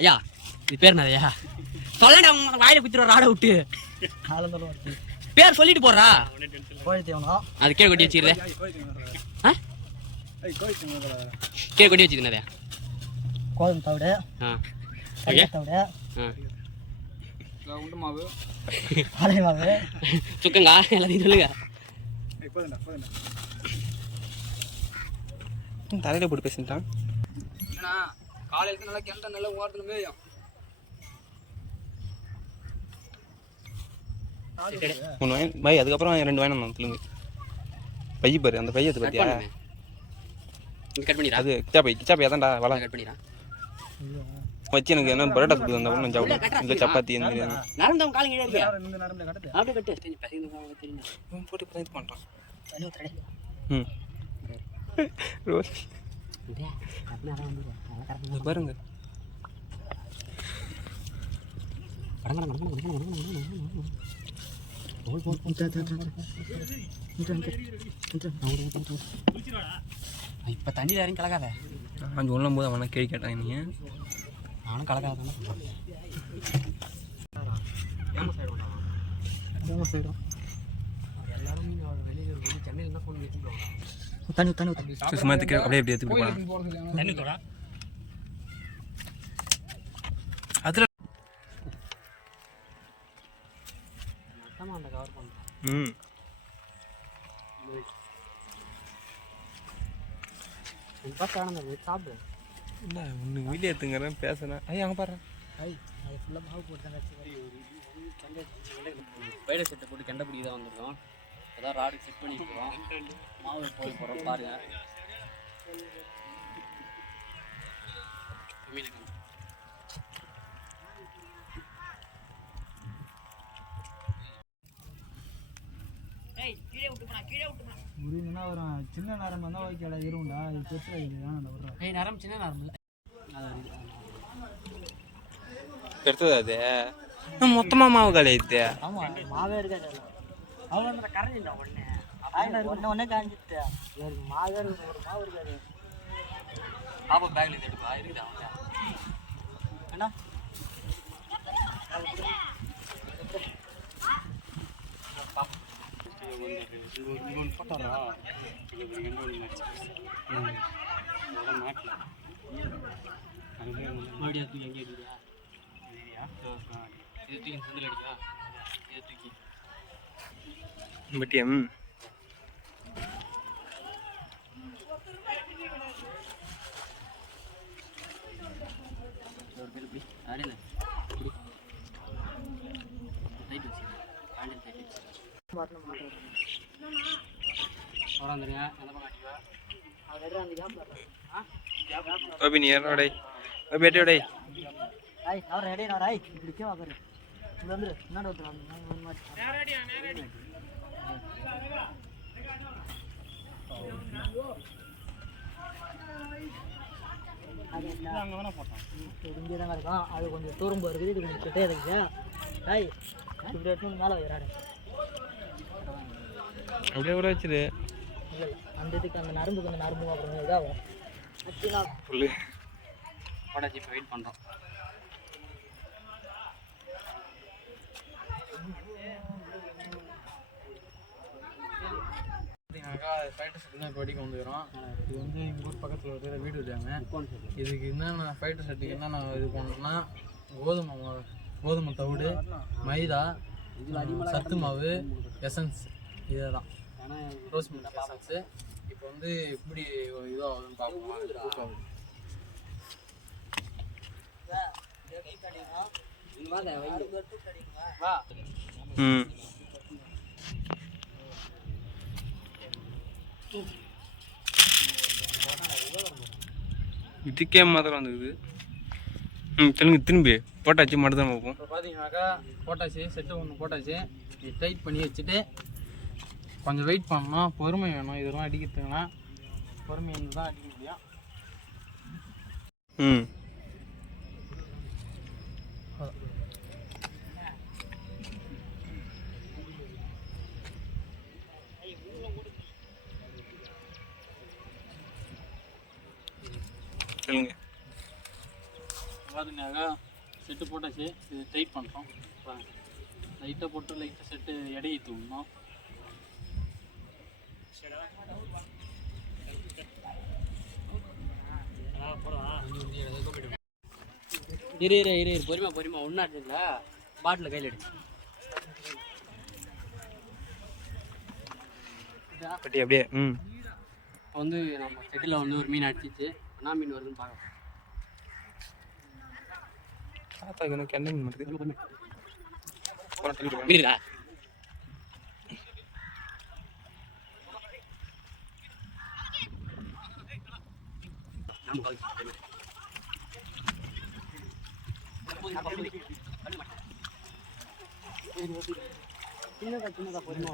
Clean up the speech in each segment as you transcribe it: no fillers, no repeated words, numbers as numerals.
ஐயா இது பேர் என்னதையா சொல்லண்டா உங்க வாயில குத்திடுற ராட விட்டு பேர் சொல்லிட்டு போறா அது கீழே கொட்டி வச்சுக்கிறதே கீழே கொட்டி வச்சுக்கிறதே கோதுமை தவிடு தவிடு மாவு காலை மாவு சுக்கங்கா எல்லாத்தையும் சொல்லுங்க தலையில போட்டு பேசிட்டான் காலையில நல்லா கிணத்த நல்லா ஓரத்துல மேயும் பாய் அதுக்கப்புறம் 2 வாங்கினா நான் சொல்லுங்க பைய பாரு அந்த பையத்தை பத்தியா கட் பண்ணிடா அது கிச்சா பை அதான்டா வள கட் பண்ணிடா வச்சு எனக்கு என்ன பரோட்டா கொடுத்து அந்த ஒன்றும் சாப்பிடும் இல்லை சப்பாத்தி இந்த மாதிரி நரம்பு காலிங் இருக்கு அப்படியே கட்டு தெரியும் போட்டு இது பண்ணுறான் ரோஸ் பாருங்க இப்போ தண்ணியில் இறங்கி கலக்காத நான் சொல்லும் போது அவனை கேள்வி கேட்டாங்க நீ நானும் கலக்காத எல்லாரும் வெளியில் சென்னையில் தான் ஃபோன் வச்சுருக்கோம் தண்ணி சும்மா அப்படியே எப்படி எடுத்துட்டு போகலாம் அதில் அந்த கவர் பண்ணுறேன் சாப்பிடு இல்லை ஒன்று வீடியோ எடுத்துங்கிறேன் பேசுகிறேன் ஐயா அங்கே பாரு அது ஃபுல்லாக மாவு போட்டு பைட செட்டை போட்டு கெண்டை பிடிக்க தான் வந்திருக்கோம் அதான் ராடு செட் பண்ணிக்கிறோம் மாவு போய் போகிறோம் பாருங்க முருகனா வரும் சின்ன நேரம் தான் வைக்கல இருண்டா இது பெருசு வைக்கிறேன் நேரம் சின்ன நேரம் இல்லை பெருத்தது அது மொத்தமாக மாவு கலையுது ஆமாம் மாவே இருக்காது அவங்க கரைஞ்சிட்டா ஒன்னே காஞ்சிட்டு மாவே இருக்கு ஒரு மாவு இருக்காது பாப்பா பேக்ல இருந்து எடுப்பா இருக்குதா என்ன போட்டாரா மறுபடியும் தூக்கி எங்கே அடிக்கிறியா இது தூக்கி சந்தில் அடிக்கா இதை தூக்கி பட்டியம் ஒரு பேர் இப்படி அடையில வந்துருங்க எந்த பக்கம் அபி நீ யாரோட பேட்டியோட அவர் ரெடி நான் இப்படி கேவா பாரு இது வந்து முன்னாடி வந்துடும் இங்கே தான் இருக்கும் அது கொஞ்சம் தூரம்பு இருக்குது இது கொஞ்சம் கிட்டே இருக்குங்க ஹாய் இப்படி எடுத்து மேலே வைக்கிறாரு அப்படியே கூட வச்சுரு இல்லை அந்த இதுக்கு அந்த நரம்புக்கு அந்த நரம்பு அப்புறம் இதாகும் சொல்லு போட்டாச்சு இப்போ வெயிட் பண்ணுறோம் ஃபைட்டர் செட்டு தான் இப்போ வடிக்க வந்துக்கிறோம். இது வந்து எங்கள் ஊர் பக்கத்தில் ஒரு வீடு இருக்காங்க. இதுக்கு என்னென்ன ஃபைட்டர் செட்டுக்கு என்னென்ன இது பண்ணணும்னா கோதுமை தவிடு, மைதா, சத்து மாவு, எசன்ஸ், இதே தான் ரோஸ் மில்க் எசன்ஸு. இப்போ வந்து எப்படி இதோ ஆகுதுன்னு பார்ப்போம். இதுக்கே மாத்திரம் வந்துக்குது. தெலுங்கு திரும்பி போட்டாச்சு மட்டும் தான் பார்ப்போம். இப்போ பார்த்தீங்கன்னாக்கா போட்டாச்சு, செட்டு ஒன்று போட்டாச்சு. இது டைட் பண்ணி வச்சுட்டு கொஞ்சம் வெயிட் பண்ணணும். பொறுமை வேணும். இதெல்லாம் அடிக்கிறதுக்குன்னா பொறுமை இருந்து தான் அடிக்க முடியும். சொல்லுங்க. பார்த்தீங்கன்னாக்கா செட்டு போட்டாச்சு. இது டைட் பண்ணுறோம். லைட்டாக போட்டு லைட்டாக செட்டு எடையை தூங்கணும். இரு பொறுமா ஒன்றா இருக்குங்களா பாட்டில் கையில் எடுத்து பட்டி அப்படியே வந்து நம்ம செட்டில் வந்து ஒரு மீன் அடிச்சிச்சு. என்ன மீன் வருதுன்னு பார்க்கலாம். கெண்டை மீன் மட்டும் மீனுடா சின்னதா பொறுமா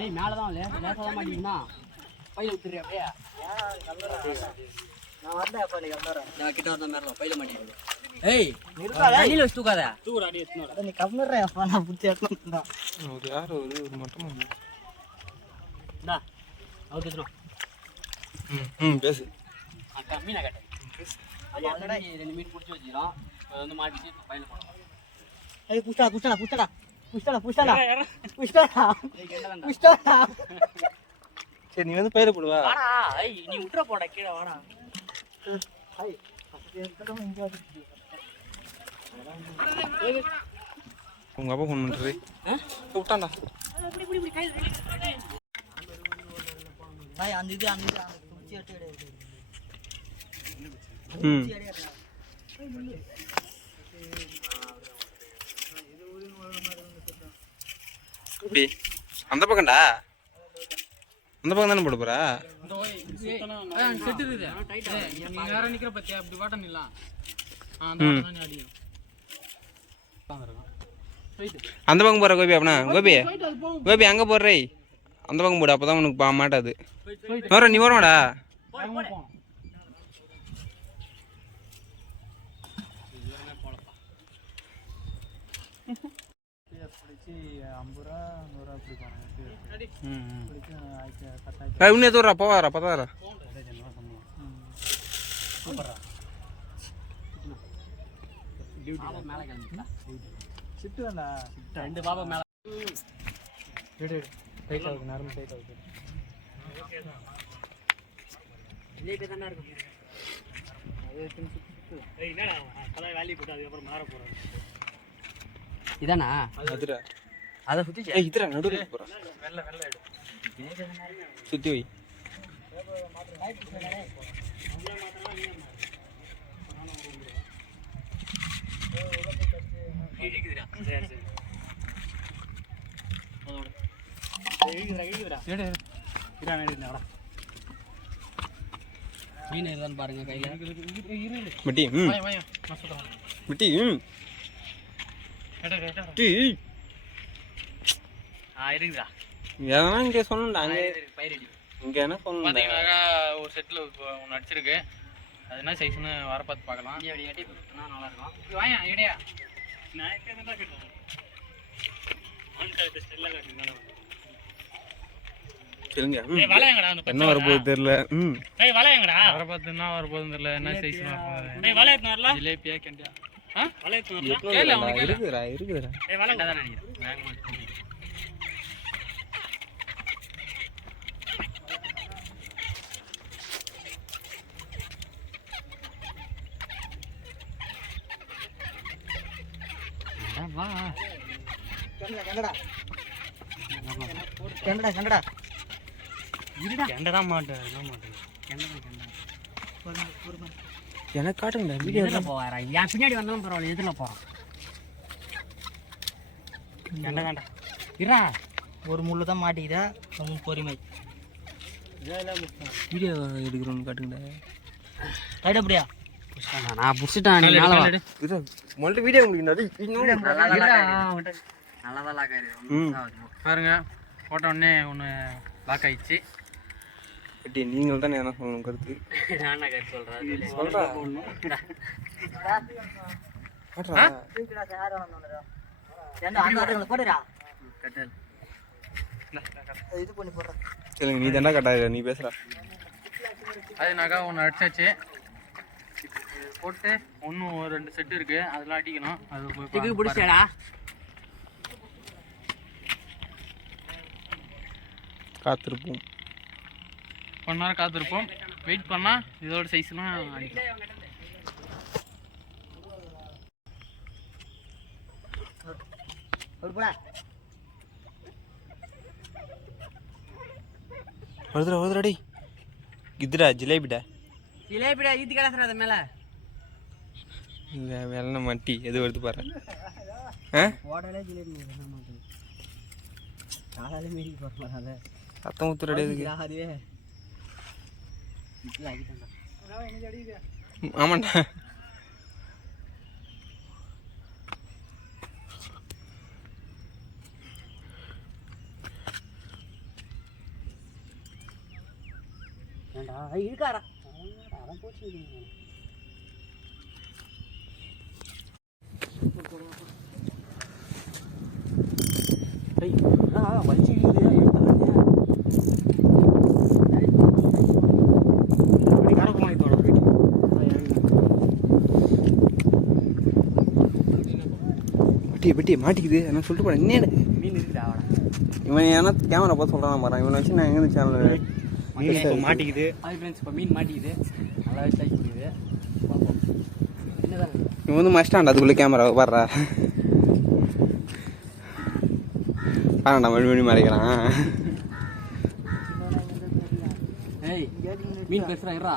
ஏய் மேலே தான் லேசாக தான் மாட்டிங்கன்னா பையில விட்டுரு அப்படியே. நான் வரல அப்போ நீ கம்மிடுறேன். நான் கிட்ட வந்த மாதிரி பையில மாட்டிக்கிறேன். ஏய் தண்ணியில் வச்சு தூக்காத தூக்குற அடி எடுத்துன்னு நீ கம்மிடுறேன் அப்போ நான் பிடிச்சி எடுத்துன்னு தான். ஒரு யார் ஒரு மட்டும் இந்தா அவுத்து எடுத்துரும். பேசு அக்கா மீனை கட்டேன். அது 2 மீன் பிடிச்சி வச்சுக்கிறோம். இப்போ வந்து மாட்டிச்சு. இப்போ பையில போடலாம். ஏய் புஷ்டா சரி நீ வந்து பயிர போடுவா. வாடா ஏய் நீ விட்டுற போடா கீழே வாடா. உங்க அப்பா ஃபோன் பண்ணுறது விட்டான்டா. அந்த இது குச்சி எடுத்து அந்த பக்கம்டா அந்த பக்கம் தானே போட போறா. செட்டு இருக்குது நீ நேரம் நிற்கிற பத்தியா அப்படி வாட்டம் இல்லை அந்த பக்கம் போற கோபி அப்படின்னா கோபி அங்கே போடுறே அந்த பக்கம் போடு. அப்போதான் உனக்கு மாட்டாது. நீ வரமாடா. இன்னும் எதுவும் போவாரா பத்தாரா மேலே கிளம்பிட்டா சிட்டு வேண்டா 2 பாப்பா மேலே டைட் ஆகுது நரம்பு டைட் ஆகுது. தானே இருக்கும். இதானா அதை சுற்றி இதுரா நடுவில் போறா சுத்தி வை. மீன் இருதான்னு பாருங்க கையில மட்டி மட்டி இருக்குதா எதனா இங்கே சொல்லணும்டா. அங்கே பயிரடி இங்கே என்ன சொல்லணும். பார்த்தீங்கன்னாக்கா ஒரு செட்டில் ஒன்று அடிச்சிருக்கு. அது என்ன சைஸ்ன்னு வர பார்த்து பார்க்கலாம். அப்படி எட்டி போட்டுனா நல்லா இருக்கும். வாயா இடையா சொல்லுங்க என்ன வரப்போகுது தெரியல. வர பார்த்து என்ன வர போகுதுன்னு தெரியல. என்ன சைஸ் ஜிலேபியா கண்டியா இருக்குதுடா இருக்குதுடா. எனக்கு காட்டுங்க வீடியோ போவாரா என் பின்னாடி வந்தாலும் பரவாயில்ல. எதில் போகிறான் கண்டதாண்டா இரா ஒரு முள்ளு தான் மாட்டிக்கிதா. பொறுமை வீடியோ எடுக்கிறோன்னு காட்டுங்கடா. ரைட் அப்படியா நான் பிடிச்சிட்டேன். மொழி வீடியோ முடியாது பாருங்க போட்ட உடனே ஒன்று லாக் ஆயிடுச்சு. பட்டி நீங்கள் தானே என்ன சொல்லணும் கருத்து சொல்கிறா போடுறா சொல்லுங்க. நீ தாண்டா கட்டாத நீ பேசுகிறா. அதுனாக்கா ஒன்று அடிச்சாச்சு. போட்டு இன்னும் ஒரு 2 செட்டு இருக்கு, அதெல்லாம் அடிக்கணும். அது டிக்கு பிடிச்சடா. காத்திருப்போம், கொஞ்ச நேரம் காத்திருப்போம். வெயிட் பண்ணா இதோட சைஸ்லாம் அடிக்கலாம். ஒருத்தரா டேய் இதுடா ஜிலேபிடா ஈத்தி கிடக்குற அது மேல வெள்ளை மட்டி எது வருது பாரு. ஓடலே ஜிலேபி காலாலே மீறி போடுறாங்க. அதை சத்தம் ஊத்துறடே இதுக்கு. அதுவே ஆமாண்டா. இருக்காரா அதான் போச்சு. வலிச்சு பெட்டி மாட்டிக்குது. நான் சொல்லிட்டு போறேன் என்ன மீன் இருக்குடா. இவன் ஏன்னா கேமரா பார்த்து சொல்கிறான் பாரு. இவனை வச்சு நான் எங்கே சேனல் மாட்டிக்குது. ஹாய் ஃப்ரெண்ட்ஸ், இப்போ மீன் மாட்டிக்குது. நல்லா வச்சு ஆகிக்குது. என்னதான் இவன் வந்து மஸ்டாண்டா அதுக்குள்ளே கேமரா பாடுறா. பாருடா மணி மறைக்கிறான். ஏய் மீன் பேசுகிறா இருறா.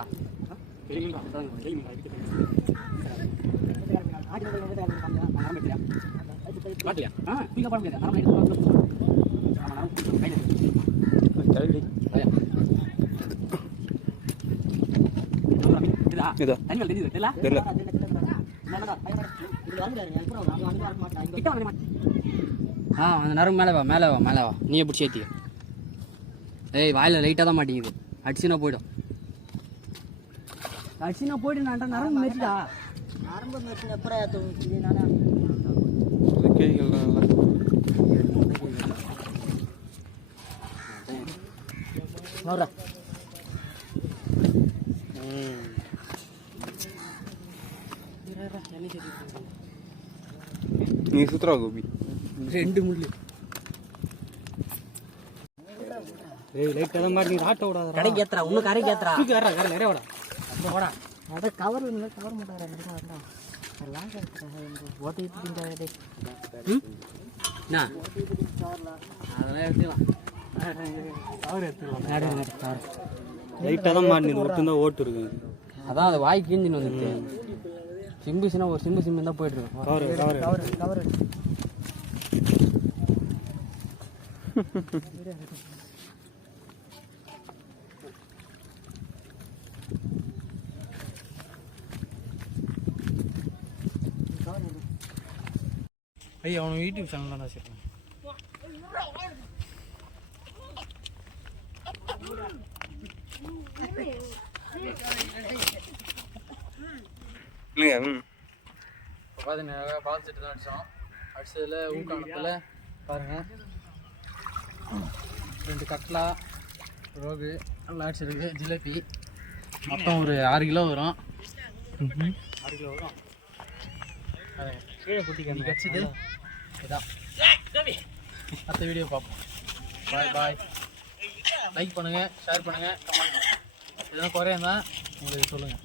மாட்டியா? நீங்கள் பண்ண முடியாது. இதோ தெரியல. அந்த நரம் மேலே வா, மேலே வா, மேலே வா. நீயே பிடிச்சி ஏற்றி. ஏய் வாயில் லைட்டாக தான் மாட்டேங்குது. அடிச்சுனா போய்டும். அடிச்சுனா போய்டு. நான் நரம்பு மெரிடா. நரம்பு மெரிச்சு அப்புறம் வர்றா. நீ சுத்துறா கோபி. 2 முள்ளு. ஏய் லைட் அத மாதிரி ராட்ட விடாத. கடைக்கு ஏத்துறா. இன்னும் கடைக்கு ஏத்துறா. தூக்கி வரடா. கடையில நிறைய வாடா. அப்ப வாடா. அட கவர் இல்ல, கவர் மாட்டாரா. நிறைய வாடா. எல்லாம் கரெக்ட்டா ஓட்டி திங்கடா டேய். நான் அதெல்லாம் எடுத்துலாம். கவர் எடுத்துலாம். நடு கவர். லைட் அத மாதிரி ஒட்டுந்தா ஓட்டு இருக்கு. அதான் அது வாய் கீஞ்சின்னு வந்துச்சு. சிம்புஸ்னா ஒரு சிம்பு தான் போயிட்டு இருக்கும். கவர் ஐயா அவனை யூடியூப் சேனல் தான் வச்சிருக்கேன். பார்த்தீங்கன்னா பால் செட்டு தான் அடித்தோம். அடித்ததில் ஊக்கானத்தில் பாருங்கள் 2 கட்லா ரோகு நல்லா அடிச்சிருக்கு. ஜிலேபி மொத்தம் ஒரு 6 கிலோ வரும். 6 கிலோ வரும். கீழே குட்டிக்கு கிடச்சிது. இதான் அடுத்த வீடியோ பார்ப்போம். பாய். லைக் பண்ணுங்கள், ஷேர் பண்ணுங்கள், கமெண்ட் பண்ணுங்கள். எதனா குறையா இருந்தால் உங்களுக்கு சொல்லுங்கள்.